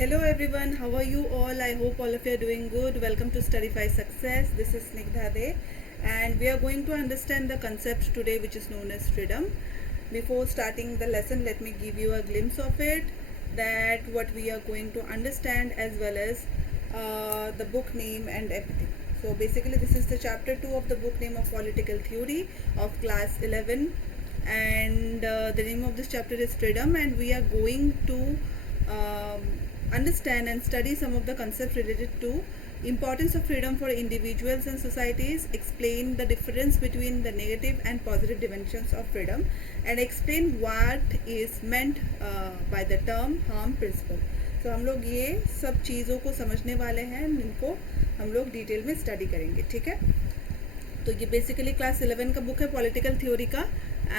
Hello everyone, how are you all? I hope all of you are doing good. Welcome to Studyfy Success. This is Snigdha De, and we are going to understand the concept today which is known as freedom. Before starting the lesson, let me give you a glimpse of it, that what we are going to understand, as well as the book name and everything. So basically this is the chapter 2 of the book name of Political Theory of class 11, and the name of this chapter is freedom, and we are going to um, understand and study some of the concepts related to importance of freedom for individuals and societies, explain the difference between the negative and positive dimensions of freedom, and explain what is meant by the term harm principle. तो हम लोग ये सब चीज़ों को समझने वाले हैं, इनको हम लोग डिटेल में स्टडी करेंगे. ठीक है, तो ये बेसिकली क्लास 11 का बुक है पॉलिटिकल थ्योरी का,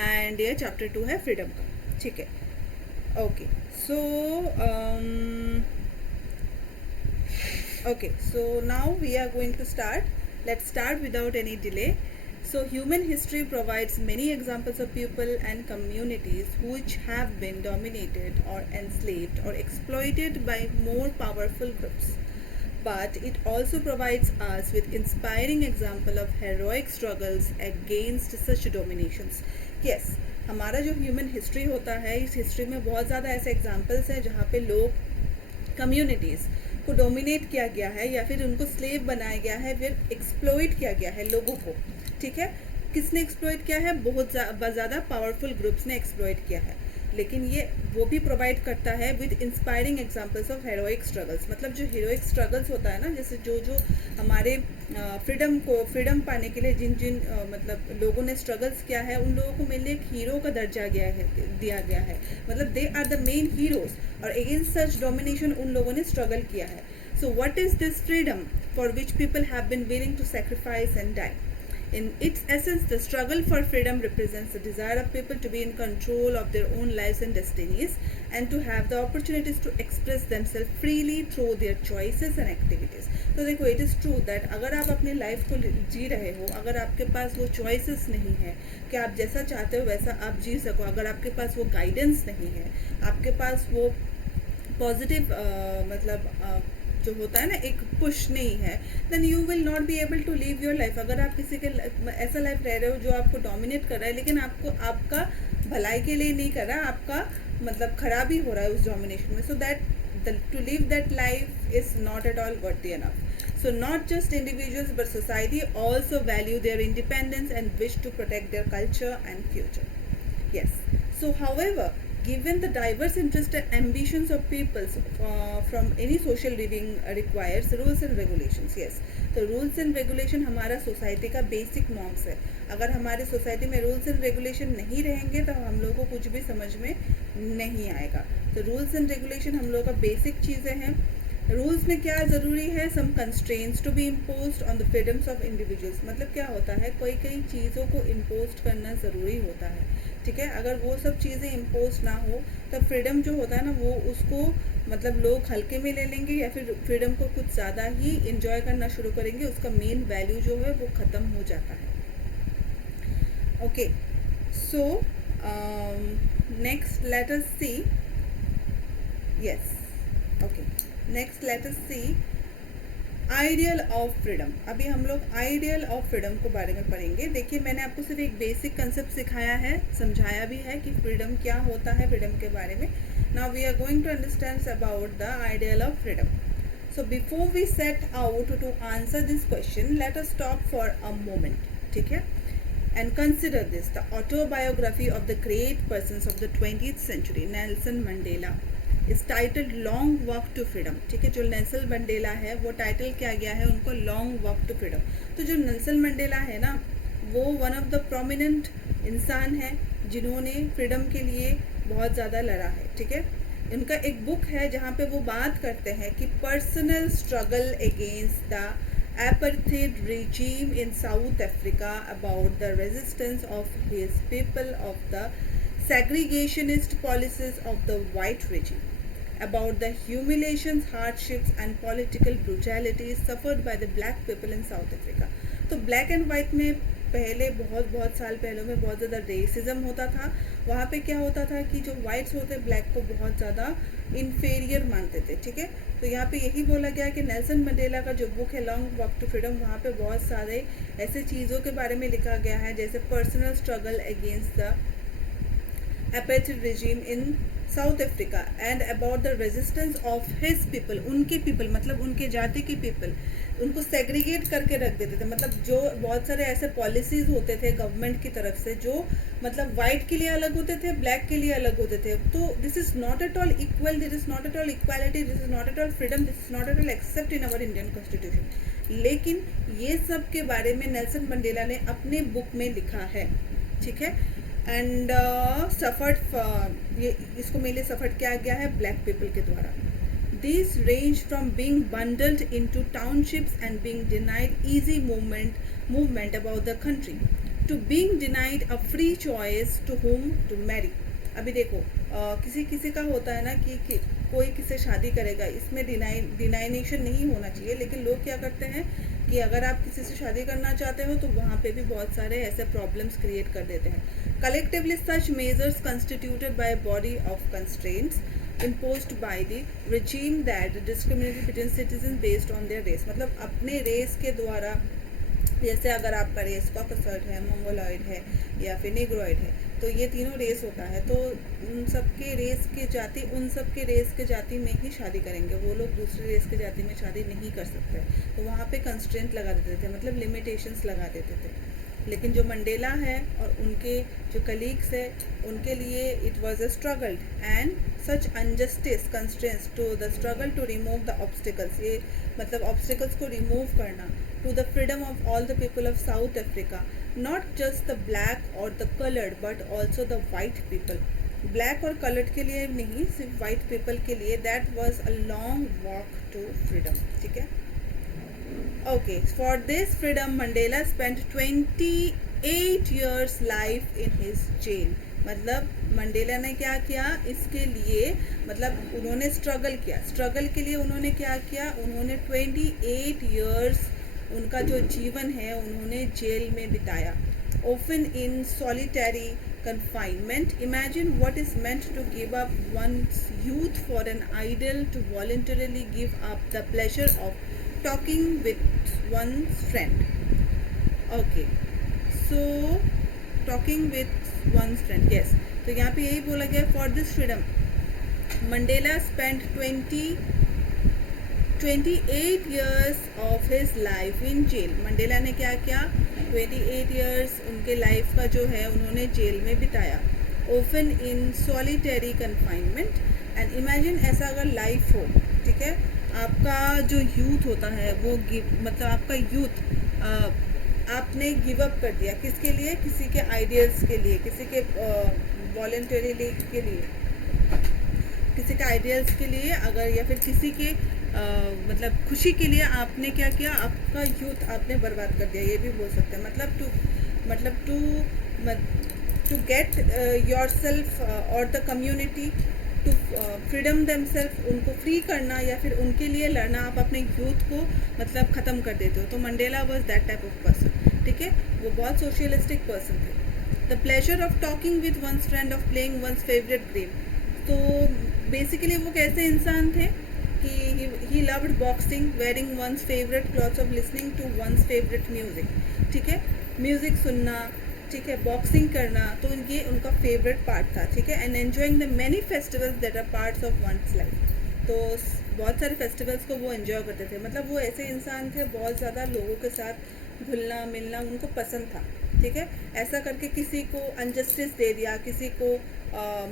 एंड ये चैप्टर 2 है फ्रीडम का. ठीक है, okay so now we are going to start. Let's start without any delay. So human history provides many examples of people and communities which have been dominated or enslaved or exploited by more powerful groups, but it also provides us with inspiring example of heroic struggles against such dominations. Yes, हमारा जो human history होता है, इस history में बहुत ज़्यादा ऐसे examples हैं जहाँ पे लोग कम्युनिटीज़ को डोमिनेट किया गया है या फिर उनको स्लेव बनाया गया है, फिर एक्सप्लॉइट किया गया है लोगों को. ठीक है, किसने एक्सप्लॉइट किया है? बहुत ज़्यादा पावरफुल ग्रुप्स ने एक्सप्लॉइट किया है. लेकिन ये वो भी प्रोवाइड करता है with inspiring examples of heroic struggles. मतलब जो हेरोइक स्ट्रगल्स होता है ना, जैसे जो हमारे फ्रीडम पाने के लिए जिन मतलब लोगों ने स्ट्रगल्स किया है, उन लोगों को मेनली एक हीरो का दर्जा दिया गया है. मतलब they are the main heroes, और अगेंस्ट सच डोमिनेशन उन लोगों ने स्ट्रगल किया है. So what is this freedom for which people have been willing to sacrifice and die? In its essence, the struggle for freedom represents the desire of people to be in control of their own lives and destinies, and to have the opportunities to express themselves freely through their choices and activities. तो देखो, it is true that अगर आप अपनी life को जी रहे हो, अगर आपके पास वो choices नहीं है कि आप जैसा चाहते हो वैसा आप जी सको, अगर आपके पास वो guidance नहीं है, आपके पास वो पॉजिटिव मतलब जो होता है ना, एक पुश नहीं है, then you will not be able to live your life. अगर आप किसी के ऐसा लाइफ रह रहे हो जो आपको डोमिनेट कर रहा है, लेकिन आपको आपका भलाई के लिए नहीं कर रहा, आपका मतलब खराबी हो रहा है उस डोमिनेशन में, so that to live that life is not at all worthy enough. So not just individuals but society also value their independence and wish to protect their culture and future. Yes. So however, given the diverse interests and ambitions of peoples from any social living requires rules and regulations. Yes, तो rules and regulation हमारा society का basic norms है. अगर हमारे society में rules and regulation नहीं रहेंगे तो हम लोगों को कुछ भी समझ में नहीं आएगा. तो रूल्स एंड रेगुलेशन हम लोगों का बेसिक चीज़ें हैं. रूल्स में क्या ज़रूरी है? Some constraints to be imposed on the freedoms of individuals. मतलब क्या होता है, कई चीज़ों को इम्पोज करना ज़रूरी होता है. ठीक है, अगर वो सब चीज़ें इम्पोज ना हो तब फ्रीडम जो होता है ना, वो उसको मतलब लोग हल्के में ले लेंगे या फिर फ्रीडम को कुछ ज़्यादा ही इंजॉय करना शुरू करेंगे. उसका मेन वैल्यू जो है वो ख़त्म हो जाता है. Okay, so next let us see. Yes, okay, next let us see ideal of freedom. अभी हम लोग आइडियल ऑफ फ्रीडम को बारे में पढ़ेंगे. देखिए, मैंने आपको सिर्फ एक बेसिक कंसेप्ट सिखाया है, समझाया भी है कि फ्रीडम क्या होता है, फ्रीडम के बारे में. Now we are going to understand about the ideal of freedom. So before we set out to answer this question, let us stop for a moment. ठीक है, and consider this, the autobiography of the great persons of the 20th century, Nelson Mandela, is titled Long Walk to Freedom. ठीक है, जो Nelson Mandela है वो title किया गया है उनको Long Walk to Freedom. तो जो नेल्सन मंडेला है ना, वो वन ऑफ द प्रोमिनेंट इंसान है जिन्होंने फ्रीडम के लिए बहुत ज़्यादा लड़ा है. ठीक है, इनका एक बुक है जहाँ पे वो बात करते हैं कि personal struggle against the apartheid regime in South Africa, about the resistance of his people of the segregationist policies of the white regime, about the humiliations, hardships and political brutalities suffered by the black people in South Africa. तो black and white में पहले बहुत साल पहले में बहुत ज़्यादा racism होता था, वहाँ पे क्या होता था कि जो वाइट्स होते ब्लैक को बहुत ज़्यादा इन्फेरियर मानते थे, ठीक है। तो यहाँ पे यही बोला गया कि नेल्सन मंडेला का जो बुक है लॉन्ग वॉक टू फ्रीडम, वहाँ पे बहुत सारे ऐसे चीज़ों के बारे में लिखा गया है जैसे personal struggle against the apartheid regime in south Africa and about the resistance of his people, उनके पीपल मतलब उनके जाति के पीपल, उनको सेग्रीगेट करके रख देते थे। मतलब जो बहुत सारे ऐसे पॉलिसीज होते थे गवर्नमेंट की तरफ से जो मतलब वाइट के लिए अलग होते थे, ब्लैक के लिए अलग होते थे। तो this is not at all equal, this is not at all equality, this is not at all freedom, this is not at all except in our Indian constitution. लेकिन ये सब के बारे में नेल्सन मंडेला ने अपने बुक में लिखा है, ठीक है। एंड सफर्ड ये इसको मेनली सफर्ड किया गया है ब्लैक पीपल के द्वारा। These range from being bundled into townships and being denied easy movement about the country to being denied a free choice to whom to marry। अभी देखो किसी किसी का होता है ना कि कोई किससे शादी करेगा, इसमें डिनाइनेशन नहीं होना चाहिए, लेकिन लोग क्या करते हैं कि अगर आप किसी से शादी करना चाहते हो तो वहाँ पे भी बहुत सारे ऐसे प्रॉब्लम्स क्रिएट कर देते हैं। Collectively such measures constituted by a body of constraints imposed by the regime that discriminated between citizens based on their race। मतलब अपने रेस के द्वारा, जैसे अगर आपका रेस कॉकसर्ट है, मंगोलॉइड है या फिर निग्रोइड है, तो ये तीनों रेस होता है, तो उन सबके रेस के जाति उन सबके रेस के जाति में ही शादी करेंगे, वो लोग दूसरे रेस के जाति में शादी नहीं कर सकते। तो वहाँ पे कंस्ट्रेंट लगा देते थे, मतलब लिमिटेशंस लगा देते थे। लेकिन जो मंडेला है और उनके जो कलीग्स है, उनके लिए it was a struggle and such injustice constraints to the struggle to remove the obstacles, ये मतलब ऑब्स्टिकल्स को रिमूव करना, to the freedom of all the people of South Africa, not just the black और the coloured but also the white people. Black और coloured के लिए नहीं, सिर्फ वाइट पीपल के लिए। That was a long walk to freedom, ठीक है। Okay, for this freedom Mandela spent 28 years life in his jail। मतलब मंडेला ने क्या किया इसके लिए, मतलब उन्होंने स्ट्रगल के लिए उन्होंने क्या किया, उन्होंने 28 years उनका जो जीवन है उन्होंने जेल में बिताया। Often in solitary confinement, imagine what is meant to give up one's youth for an ideal, to voluntarily give up the pleasure of talking with one's friend। Okay, so talking with one's friend, yes। तो यहाँ पे यही बोला गया, for this freedom Mandela spent 28 years of his life in jail। Mandela ने क्या किया, 28 years उनके लाइफ का जो है उन्होंने जेल में बिताया। Often in solitary confinement, and imagine ऐसा अगर लाइफ हो, ठीक है, आपका जो यूथ होता है वो मतलब आपका यूथ आपने गिव अप कर दिया, किसके लिए, किसी के आइडियल्स के लिए, किसी के वॉलंटरीली के लिए, किसी के आइडियल्स के लिए, अगर या फिर किसी के मतलब खुशी के लिए आपने क्या किया, आपका यूथ आपने बर्बाद कर दिया, ये भी बोल सकते हैं। मतलब टू गेट योर सेल्फ और the community to freedom themselves, उनको फ्री करना या फिर उनके लिए लड़ना, आप अपने यूथ को मतलब ख़त्म कर देते हो। तो Mandela was that type of person, ठीक है, वो बहुत सोशलिस्टिक पर्सन थे। The pleasure of talking with one's friend, of playing one's favourite game. तो बेसिकली वो कैसे इंसान थे कि he loved boxing, wearing one's favourite clothes, of listening to one's favourite music, ठीक है, म्यूजिक सुनना, ठीक है, बॉक्सिंग करना, तो ये उनका फेवरेट पार्ट था, ठीक है। And enjoying the many festivals that are parts of one's life, तो बहुत सारे फेस्टिवल्स को वो एंजॉय करते थे। मतलब वो ऐसे इंसान थे, बहुत ज़्यादा लोगों के साथ घुलना मिलना उनको पसंद था, ठीक है। ऐसा करके किसी को अनजस्टिस दे दिया, किसी को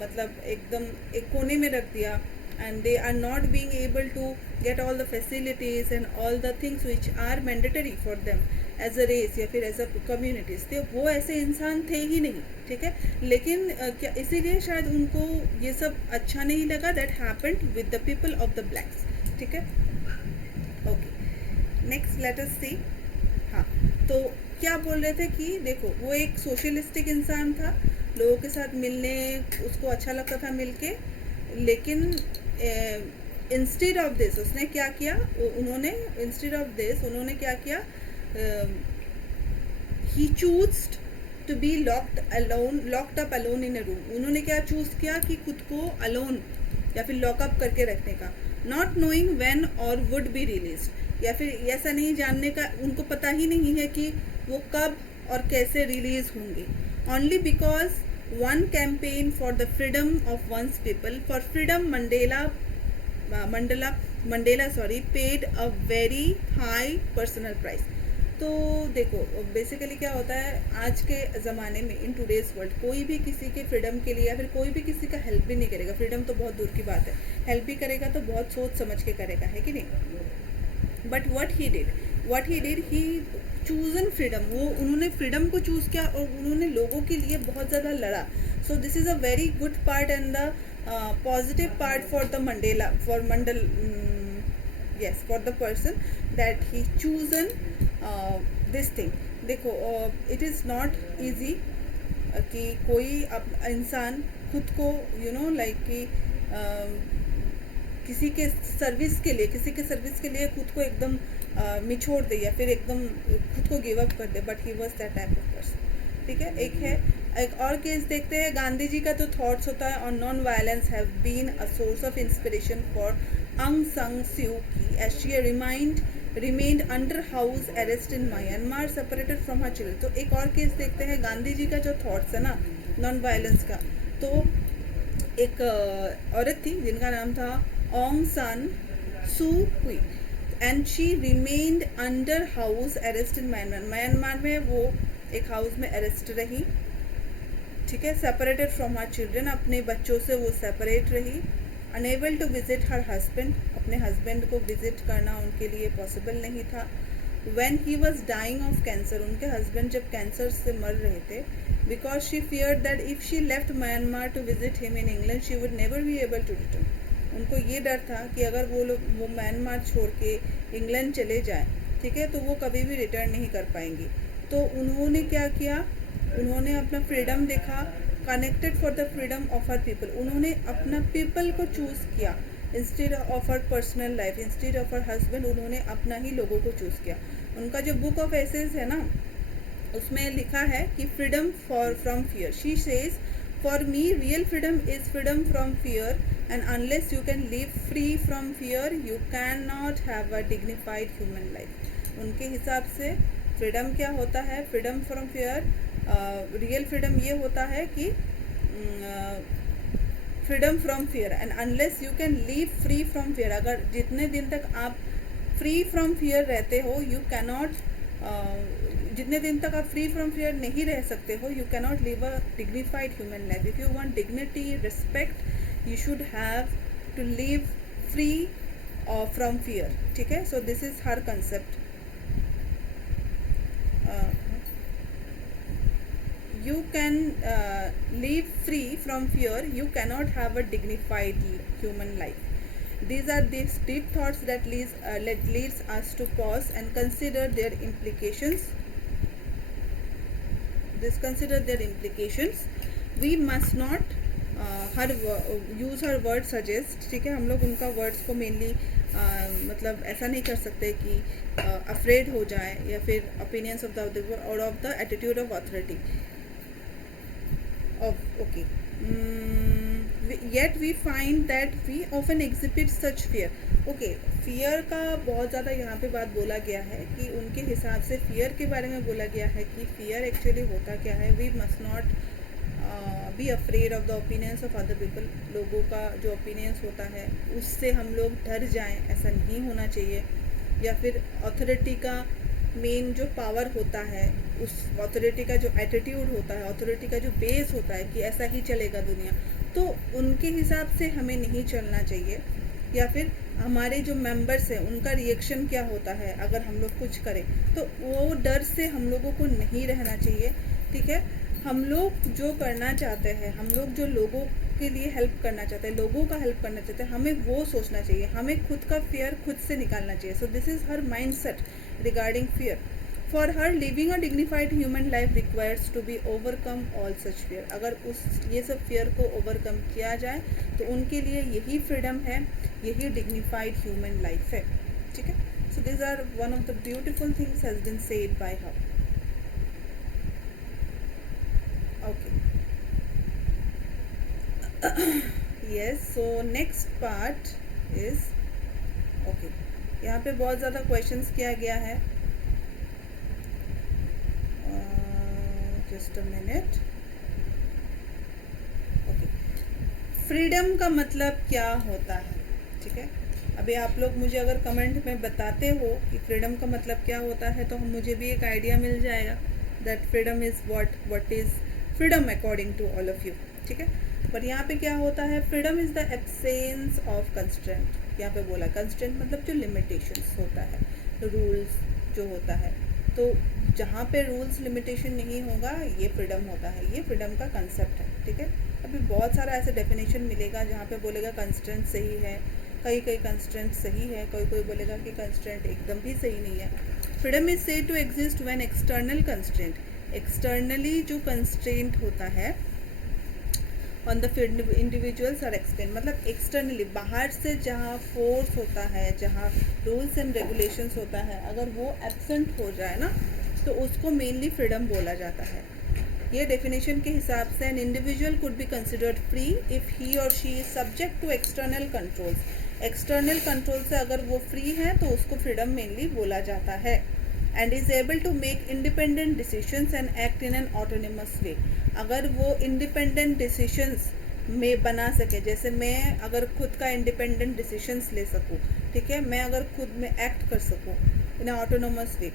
मतलब एकदम एक कोने में रख दिया, and they are not being able to get all the facilities and all the things which are mandatory for them as a race या फिर as a communities। तो वो ऐसे इंसान थे ही नहीं, ठीक है। लेकिन क्या इसीलिए शायद उनको ये सब अच्छा नहीं लगा, that happened with the people of the blacks, ठीक है। ओके, नेक्स्ट लेट अस सी। हाँ, तो क्या बोल रहे थे कि देखो वो एक सोशलिस्टिक इंसान था, लोगों के साथ मिलने उसको अच्छा लगता था मिलके, लेकिन इंस्टेड ऑफ दिस उसने क्या किया, उन्होंने इंस्टेड ऑफ दिस उन्होंने क्या किया, he chose to be locked up alone in a room. उन्होंने क्या चूज किया कि खुद को अलोन या फिर लॉकअप करके रखने का। नॉट नोइंग व्हेन और वुड बी रिलीज, या फिर ऐसा नहीं जानने का, उनको पता ही नहीं है कि वो कब और कैसे रिलीज होंगे। Only because one campaign for the freedom of one's people, for freedom Mandela paid a very high personal price. तो देखो बेसिकली क्या होता है आज के ज़माने में, इन टूडेज वर्ल्ड, कोई भी किसी के फ्रीडम के लिए या फिर कोई भी किसी का हेल्प भी नहीं करेगा। फ्रीडम तो बहुत दूर की बात है, हेल्प भी करेगा तो बहुत सोच समझ के करेगा, है कि नहीं। But what he did he chosen freedom, वो उन्होंने फ्रीडम को चूज़ किया और उन्होंने लोगों के लिए बहुत ज़्यादा लड़ा। So this is a very good part and the positive part for the for the person that he chosen this thing। देखो it is not easy कि कोई इंसान खुद को कि किसी के सर्विस के लिए खुद को एकदम निछोड़ दे या फिर एकदम खुद को गिव अप कर दे, but he was that type of person. ठीक है, एक और केस देखते हैं। गांधी जी का जो थॉट्स होता है on non violence have been a source of inspiration for Aung San Suu Kyi as she remained under house arrest in Myanmar separated from her children. तो एक और केस देखते हैं गांधी जी का जो थॉट्स है ना नॉन वायलेंस का। तो एक औरत थी जिनका नाम था ओंग सान सू क्वी and she remained under house arrest in Myanmar में वो एक हाउस में अरेस्ट रही। ठीक है, सेपरेटेड फ्रॉम हर चिल्ड्रन, अपने बच्चों से वो सेपरेट रही। Unable to visit her husband, अपने हस्बैंड को विजिट करना उनके लिए पॉसिबल नहीं था। When he was dying of cancer, उनके हस्बैंड जब कैंसर से मर रहे थे, because she feared that if she left Myanmar to visit him in England she would never be able to return. उनको ये डर था कि अगर वो म्यांमार छोड़ के इंग्लैंड चले जाए, ठीक है, तो वो कभी भी रिटर्न नहीं कर पाएंगी। तो उन्होंने क्या किया, उन्होंने अपना फ्रीडम देखा, connected for the freedom of her people. उन्होंने अपना पीपल को चूज़ किया instead of her personal life, instead of her husband उन्होंने अपना ही लोगों को चूज़ किया। उनका जो बुक ऑफ एसेज है ना, उसमें लिखा है कि freedom from fear. She says for me real freedom is freedom from fear and unless you can live free from fear you can not have a dignified human life. उनके हिसाब से freedom क्या होता है, freedom from fear, real freedom ये होता है कि freedom from fear and unless you can live free from fear, अगर जितने दिन तक आप फ्री फ्रॉम फियर रहते हो यू कैनॉट, जितने दिन तक आप फ्री फ्रॉम फियर नहीं रह सकते हो you cannot live a dignified human life. If you want dignity, respect, you should have to live free from fear. ठीक है, so this is her concept. You can live free from fear, you cannot have a dignified human life. These are these deep thoughts that leads us to pause and consider their implications. We must not use her word suggest। ठीक है, हम लोग उनका words को mainly मतलब ऐसा नहीं कर सकते कि अफ्रेड हो जाए या फिर ओपिनियंस ऑफ द और of the attitude of authority. Okay, yet we find that we often exhibit such fear। Okay, fear का बहुत ज़्यादा यहाँ पे बात बोला गया है कि उनके हिसाब से fear के बारे में बोला गया है कि fear actually होता क्या है। We must not be afraid of the opinions of other people। लोगों का जो opinions होता है उससे हम लोग डर जाएं, ऐसा नहीं होना चाहिए। या फिर अथॉरिटी का मेन जो पावर होता है, उस अथॉरिटी का जो एटीट्यूड होता है, अथॉरिटी का जो बेस होता है कि ऐसा ही चलेगा दुनिया, तो उनके हिसाब से हमें नहीं चलना चाहिए। या फिर हमारे जो मेंबर्स हैं उनका रिएक्शन क्या होता है अगर हम लोग कुछ करें, तो वो डर से हम लोगों को नहीं रहना चाहिए। ठीक है, हम लोग जो करना चाहते हैं, हम लोग जो लोगों के लिए हेल्प करना चाहते हैं, लोगों का हेल्प करना चाहते हैं, हमें वो सोचना चाहिए, हमें खुद का फियर खुद से निकालना चाहिए। So this is her mind set regarding fear। For her, living a dignified human life requires to be overcome all such fear। अगर ये सब fear को overcome किया जाए तो उनके लिए यही freedom है, यही dignified human life है। ठीक है, so these are one of the beautiful things has been said by her। Yes, so next part is, okay, यहाँ पे बहुत ज़्यादा क्वेश्चंस किया गया है. Just a minute. Okay, freedom का मतलब क्या होता है? ठीक है, अभी आप लोग मुझे अगर कमेंट में बताते हो कि फ्रीडम का मतलब क्या होता है, तो मुझे भी एक आइडिया मिल जाएगा that freedom is what is freedom according to all of you. ठीक है, पर यहाँ पे क्या होता है? Freedom is the absence of constraint. यहाँ पे बोला कंस्ट्रेंट मतलब जो लिमिटेशंस होता है, रूल्स जो होता है, तो जहाँ पे रूल्स लिमिटेशन नहीं होगा ये फ्रीडम होता है. ये फ्रीडम का कंसेप्ट है. ठीक है, अभी बहुत सारा ऐसे डेफिनेशन मिलेगा जहाँ पे बोलेगा कंस्ट्रेंट सही है, कई कंस्ट्रेंट सही है, कोई बोलेगा कि कंस्ट्रेंट एकदम भी सही नहीं है. Freedom is said to exist when external constraint, externally जो कंस्ट्रेंट होता है on the individuals are extend, मतलब एक्सटर्नली बाहर से जहाँ फोर्स होता है, जहाँ रूल्स एंड रेगुलेशंस होता है, अगर वो एब्सेंट हो जाए ना, तो उसको मेनली फ्रीडम बोला जाता है. ये डेफिनेशन के हिसाब से an individual could be considered free if he और she is subject to external controls. External control से अगर वो फ्री है तो उसको फ्रीडम मेनली बोला जाता है. And is able to make independent decisions and act in an autonomous way. अगर वो इंडिपेंडेंट डिसीजंस में बना सके, जैसे मैं अगर खुद का इंडिपेंडेंट डिसीजंस ले सकूँ, ठीक है, मैं अगर खुद में एक्ट कर सकूँ इन ऑटोनमस वे,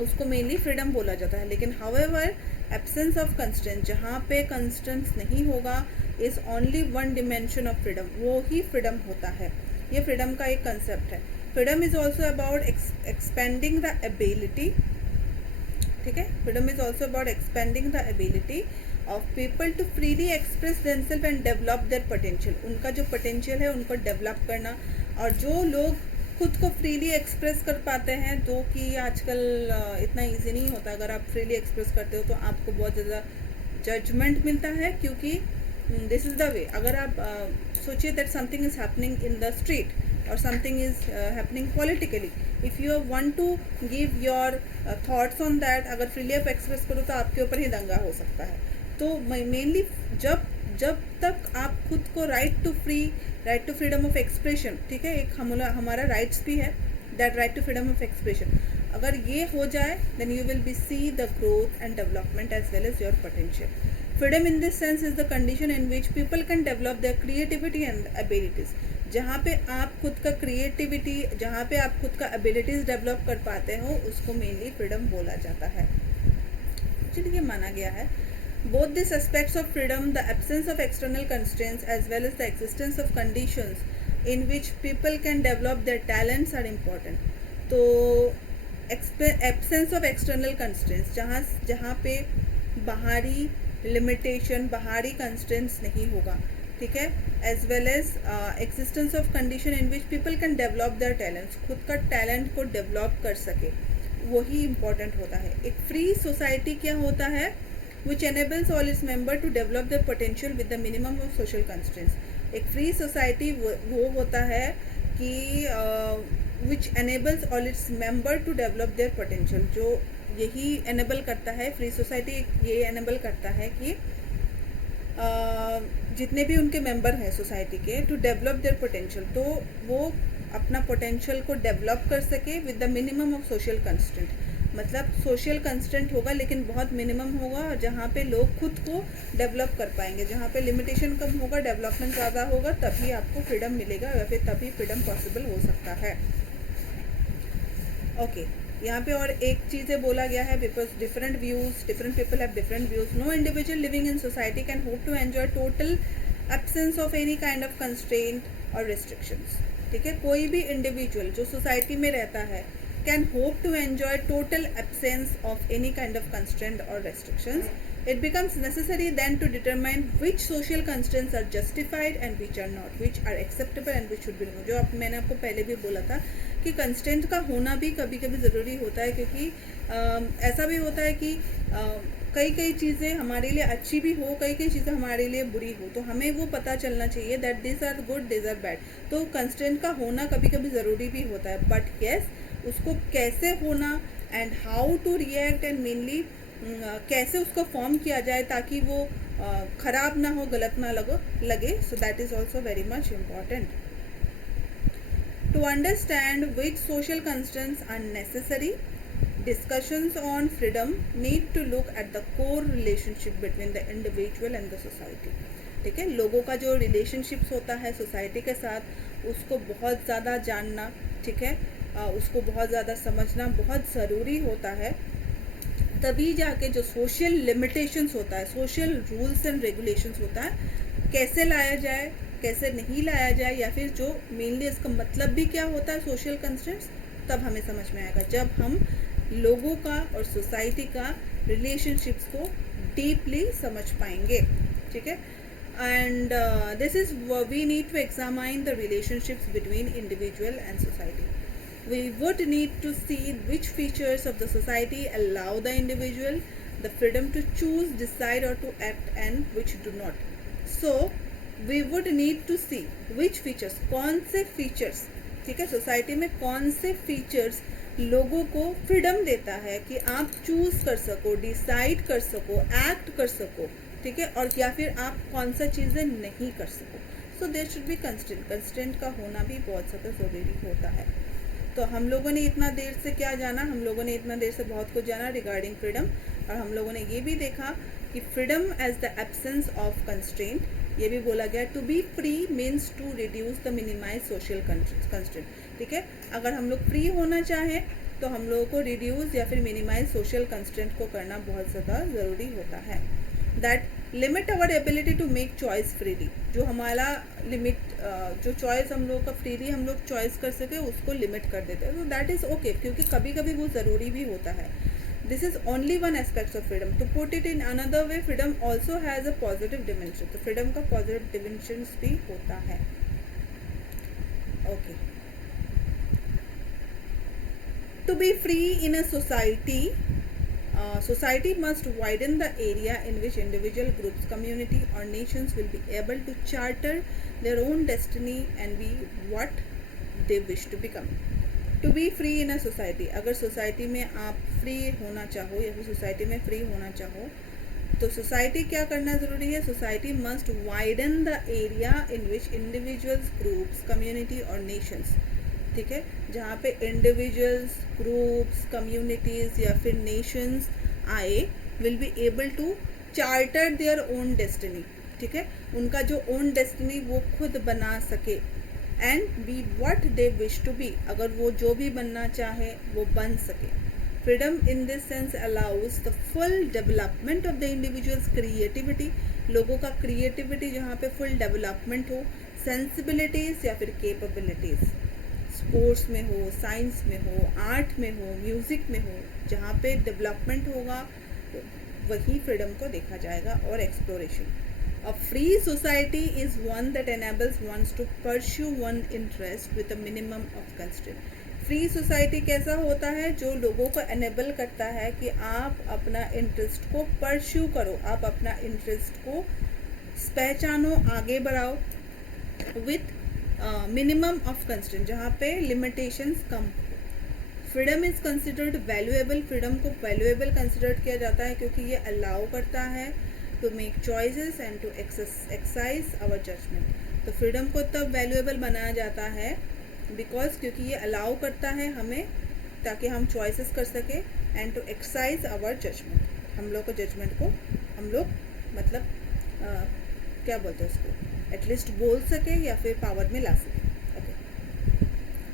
उसको मेनली फ्रीडम बोला जाता है. लेकिन हाउएवर एब्सेंस ऑफ कंस्ट्रेंट, जहाँ पे कंस्ट्रेंट्स नहीं होगा, is only one dimension of freedom, वो ही फ्रीडम होता है. ये फ्रीडम का एक कंसेप्ट है. Freedom is also about expanding the ability. ठीक है, freedom is also about expanding the ability of people to freely express themselves and develop their potential. उनका जो पोटेंशियल है उनको डेवलप करना. और जो लोग खुद को फ्रीली एक्सप्रेस कर पाते हैं, जो कि आजकल इतना इजी नहीं होता. अगर आप फ्रीली एक्सप्रेस करते हो तो आपको बहुत ज़्यादा जजमेंट मिलता है, क्योंकि दिस इज़ द वे. अगर आप सोचिए that something is happening in the street और something is happening politically, if you want to give your thoughts on that, अगर फ्रीली आप एक्सप्रेस करो तो आपके ऊपर ही दंगा हो सकता है. तो मेनली जब तक आप खुद को right to freedom of expression, ठीक है, एक हमारा राइट्स भी है, that right to freedom of expression, अगर ये हो जाए then you will be see the growth and development as well as your potential. Freedom in this sense is the condition in which people can develop their creativity and abilities. जहाँ पे आप खुद का creativity, जहाँ पे आप खुद का एबिलिटीज डेवलप कर पाते हो, उसको मेनली फ्रीडम बोला जाता है. चलिए, माना गया है. Both these aspects of freedom, the absence of external constraints as well as the existence of conditions in which people can develop their talents are important. तो absence of external constraints, जहाँ पे बाहरी limitation, बाहरी constraints नहीं होगा, ठीक है, as well as existence of condition in which people can develop their talents, खुद का talent को develop कर सके, वही important होता है. एक free society क्या होता है? which enables all its members to develop their potential with the minimum of social constraints. एक फ्री सोसाइटी वो होता है कि which enables all its members to develop their potential, जो यही enable करता है, फ्री सोसाइटी ये enable करता है कि जितने भी उनके मेंबर हैं सोसाइटी के, टू डेवलप देयर पोटेंशियल, तो वो अपना पोटेंशियल को डेवलप कर सके with the minimum of social constraint. मतलब सोशल कंस्टेंट होगा लेकिन बहुत मिनिमम होगा, जहाँ पे लोग खुद को डेवलप कर पाएंगे. जहाँ पे लिमिटेशन कम होगा, डेवलपमेंट ज़्यादा होगा, तभी आपको फ्रीडम मिलेगा या फिर तभी फ्रीडम पॉसिबल हो सकता है. ओके, यहाँ पे और एक चीज़ें बोला गया है, because different views, different people have different views. No individual living in society can hope to enjoy total absence of any kind of constraint और रिस्ट्रिक्शंस. ठीक है, कोई भी इंडिविजुअल जो सोसाइटी में रहता है can hope to enjoy total absence of any kind of constraint or restrictions. It becomes necessary then to determine which social constraints are justified and which are not, which are acceptable and which should be removed. जो मैंने आपको पहले भी बोला था कि constant का होना भी कभी कभी ज़रूरी होता है, क्योंकि ऐसा भी होता है कि कई चीज़ें हमारे लिए अच्छी भी हो, कई चीज़ें हमारे लिए बुरी हो, तो हमें वो पता चलना चाहिए that this are good, this are bad. तो कंस्टेंट का होना कभी कभी ज़रूरी भी होता है, बट येस, उसको कैसे होना and how to react and mainly कैसे उसको फॉर्म किया जाए ताकि वो खराब ना हो, गलत ना लगे. So that is also very much important. To understand which social constraints are necessary, discussions on freedom need to look at the core relationship between the individual and the society. ठीक है, लोगों का जो रिलेशनशिप्स होता है society के साथ, उसको बहुत ज़्यादा जानना, ठीक है, उसको बहुत ज़्यादा समझना बहुत ज़रूरी होता है. तभी जाके जो सोशल लिमिटेशंस होता है, सोशल रूल्स एंड रेगुलेशंस होता है, कैसे लाया जाए, कैसे नहीं लाया जाए, या फिर जो मेनली इसका मतलब भी क्या होता है सोशल कंस्ट्रेंट्स, तब हमें समझ में आएगा जब हम लोगों का और सोसाइटी का रिलेशनशिप्स को डीपली समझ पाएंगे. ठीक है, and this is we need to examine the relationships between individual and society. We would need to see which features of the society allow the individual the freedom to choose, decide or to act, and which do not. So we would need to see which features, कौन से features, ठीक है, society में कौन से features लोगों को freedom देता है कि आप चूज कर सको, डिसाइड कर सको, एक्ट कर सको, ठीक है, और या फिर आप कौन सा चीज़ें नहीं कर सको. So there should be constraint. Constraint का होना भी बहुत ज़्यादा ज़रूरी होता है. तो हम लोगों ने इतना देर से क्या जाना, हम लोगों ने इतना देर से बहुत कुछ जाना रिगार्डिंग फ्रीडम, और हम लोगों ने ये भी देखा कि freedom as the absence of constraint. ये भी बोला गया to be free means to reduce the minimize social constraint. ठीक है, अगर हम लोग फ्री होना चाहें तो हम लोगों को रिड्यूस या फिर मिनिमाइज सोशल कंस्ट्रेंट को करना बहुत ज़्यादा ज़रूरी होता है. That limit our ability to make choice freely. जो हमारा लिमिट, जो चॉइस हम लोग का फ्रीली हम लोग चॉइस कर सके उसको लिमिट कर देते हैं. तो दैट इज़ ओके, क्योंकि कभी कभी वो ज़रूरी भी होता है. This is only one aspect of freedom. To put it in another way, freedom also has a positive dimension. तो फ्रीडम का पॉजिटिव डिमेंशन भी होता है. Okay, to be free in a society, society must widen the area in which individual groups, community or nations will be able to charter their own destiny and be what they wish to become. To be free in a society, अगर society में आप free होना चाहो या फिर society में free होना चाहो तो सोसाइटी क्या करना ज़रूरी है. Society must widen the area in which individuals, groups, community और नेशंस, ठीक है, जहाँ पे इंडिविजुअल्स, ग्रुप्स, कम्युनिटीज़ या फिर नेशंस आए, will be able to charter their own destiny. ठीक है, उनका जो ओन डेस्टिनी वो खुद बना सके, and be what they wish to be, अगर वो जो भी बनना चाहे वो बन सके. Freedom in this sense allows the full development of the individual's creativity. लोगों का क्रिएटिविटी जहाँ पे फुल डेवलपमेंट हो, सेंसिबिलिटीज़ या फिर कैपेबिलिटीज़, स्पोर्ट्स में हो, साइंस में हो, आर्ट में हो, म्यूज़िक में हो, जहाँ पे डेवलपमेंट होगा तो वही फ्रीडम को देखा जाएगा. और exploration. A free society is one that enables one's to pursue one interest with a minimum of constraint. Free society कैसा होता है, जो लोगों को एनेबल करता है कि आप अपना इंटरेस्ट को परस्यू करो, आप अपना इंटरेस्ट को पहचानो, आगे बढ़ाओ, विथ मिनिमम ऑफ कंस्ट्रेंट, जहाँ पे लिमिटेशंस कम हो. Freedom is considered valuable. Freedom को वैल्यूएबल कंसिडर किया जाता है क्योंकि ये अलाउ करता है to make choices and to exercise our judgement. तो फ्रीडम को तब वैल्यूएबल बनाया जाता है बिकॉज क्योंकि ये अलाउ करता है हमें ताकि हम चॉइसेस कर सके and to exercise our judgement. हम लोग को जजमेंट को हम लोग मतलब क्या बोलते हैं उसको, एटलीस्ट बोल सके या फिर पावर में ला सके. Okay,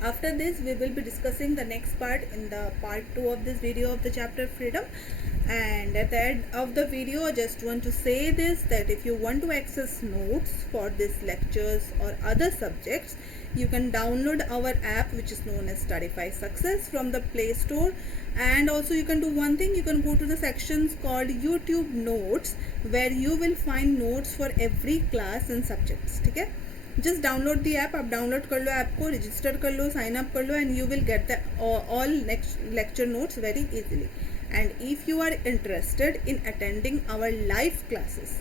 after this we will be discussing the next part in the part 2 of this video of the chapter freedom. And at the end of the video, I just want to say this, that if you want to access notes for these lectures or other subjects, you can download our app which is known as Studify Success from the Play Store. And also you can do one thing, you can go to the sections called YouTube Notes where you will find notes for every class and subjects. ठीक है, just download the app. आप download कर लो app को, register कर लो, sign up कर लो, and you will get the all next lecture notes very easily. And if you are interested in attending our live classes,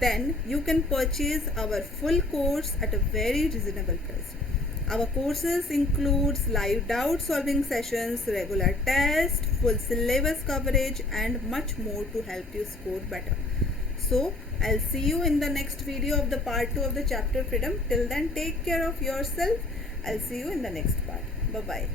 then you can purchase our full course at a very reasonable price. Our courses includes live doubt solving sessions, regular tests, full syllabus coverage and much more to help you score better. So I'll see you in the next video of the part 2 of the chapter freedom. Till then, take care of yourself. I'll see you in the next part. Bye bye.